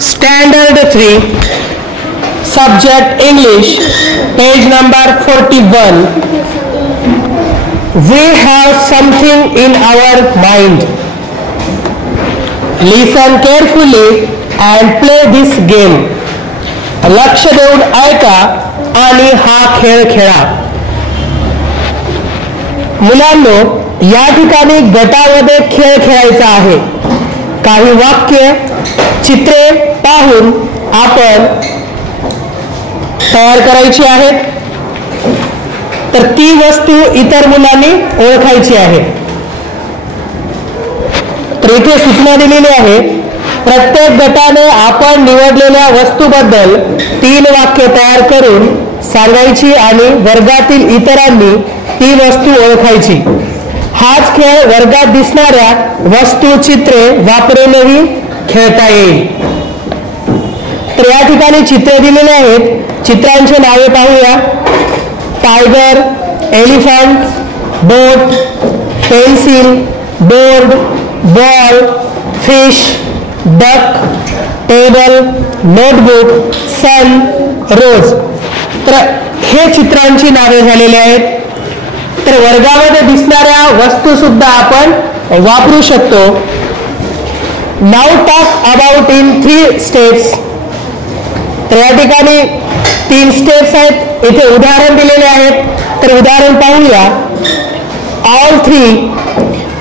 Standard 3, Subject English, page number 41. We have something in our mind. Listen carefully and play this game. लक्ष देऊन ऐका आणि हा खेळ खेळा. मुलांनो, या ठिकाणी गटामध्ये खेळ खेळायचा आहे. काही वाक्य चित्रे पाहून आपण तयार करायची आहेत. तर ती वस्तू इतर मुलांनी ओळखायची आहे. तर इथे सूचना दिलेली आहे. प्रत्येक गटाने आपण निवडलेल्या वस्तूबद्दल 3 वाक्य तयार करून सांगायची आणि वर्गातील इतरांनी ती वस्तू ओळखायची. हाच खेळ वर्गात दिसणाऱ्या वस्तू चित्रे वापरूनही खेळता येईल. तर या ठिकाणी चित्रे दिलेली आहेत. चित्रांची नावे पाहूया. Tiger, elephant, boat, pencil, board, ball, fish, duck, table, notebook, sun, rose. तर हे चित्रांची नावे झालेली आहेत. तर वर्गामध्ये दिसणाऱ्या वस्तू सुद्धा आपण वापरू शकतो. Now talk about in 3 steps. तर या ठिकाणी 3 स्टेप्स आहेत. इथे उदाहरण दिलेले आहेत. तर उदाहरण पाहूया. All 3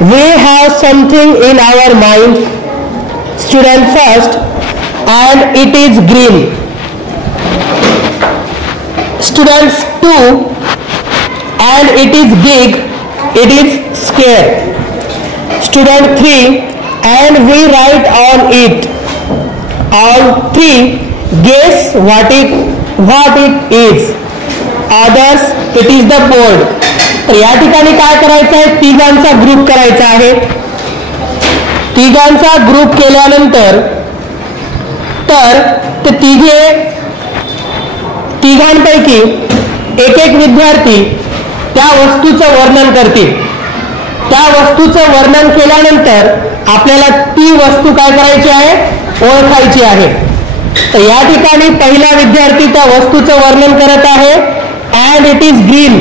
we have something in our mind. Student first, and it is green. Students 2, and it is big, it is square. Student 3, and we write on it. All 3 guess what it is. Others, it is the board. तर या ठिकाणी काय करायचं आहे? तिघांचा group करायचा आहे. तिघांचा ग्रुप केल्यानंतर तर ते तिघांपैकी एक विद्यार्थी त्या वस्तूचं वर्णन करतील. त्या वस्तूचं वर्णन केल्यानंतर आपल्याला ती वस्तू काय करायची आहे? ओळखायची आहे. तर या ठिकाणी पहिला विद्यार्थी त्या वस्तूचं वर्णन करत आहे. And it is green.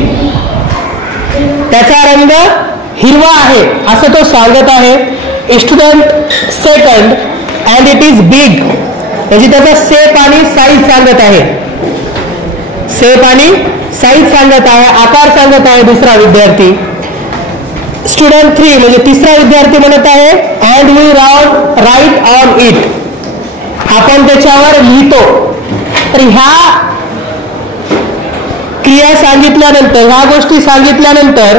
त्याचा रंग हिरवा आहे असं तो सांगत आहे. Student second, and it is big. म्हणजे त्याचा शेप आणि साईज सांगत आहे. शेप आणि साईज सांगत आहे, आकार सांगत आहे दुसरा विद्यार्थी. स्टुडंट 3 म्हणजे तिसरा विद्यार्थी म्हणत आहे and we write on it. आपण त्याच्यावर लिहितो. तर ह्या क्रिया सांगितल्यानंतर, ह्या गोष्टी सांगितल्यानंतर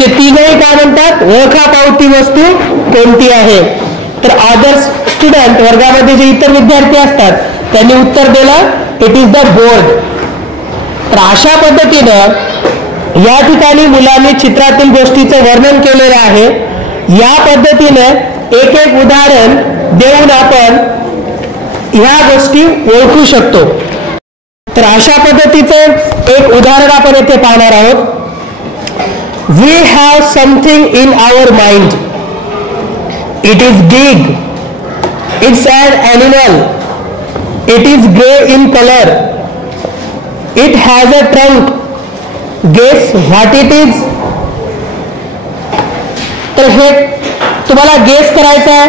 ते तिघही काय म्हणतात? ओळखा पाहू ती वस्तू कोणती आहे. तर अदर स्टुडंट, वर्गामध्ये जे इतर विद्यार्थी असतात, त्यांनी उत्तर दिलं इट इज द बोर्ड. तर अशा पद्धतीनं या ठिकाणी मुलांनी चित्रातील गोष्टीचं वर्णन केलेलं आहे. या पद्धतीनं एक उदाहरण देऊन आपण ह्या गोष्टी ओळखू शकतो. तर अशा पद्धतीचं एक उदाहरण आपण येथे पाहणार आहोत. We have something in our mind. It is big. It's an animal. It is grey in colour. It has a trunk. Guess what it is. तर हे तुम्हाला गेस करायचं आहे.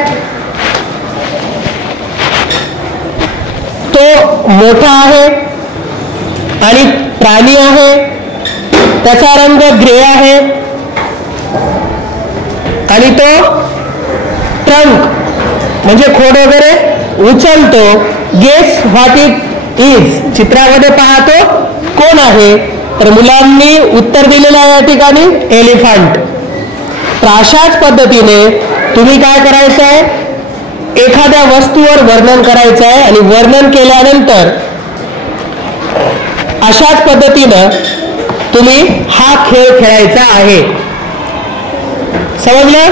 तो मोठा आहे आणि प्राणी आहे. त्याचा रंग ग्रे आहे आणि तो ट्रंक म्हणजे खोड वगैरे उचलतो. Guess what it is. चित्रामध्ये पाहतो कोण आहे? तर मुलांनी उत्तर दिलेलं आहे या ठिकाणी एलिफंट. तर अशाच पद्धतीने तुम्ही काय करायचं आहे? एखाद्या वस्तूवर वर्णन करायचं आहे आणि वर्णन केल्यानंतर अशाच पद्धतीनं तुम्ही हा खेळ खेळायचा आहे. समजलं?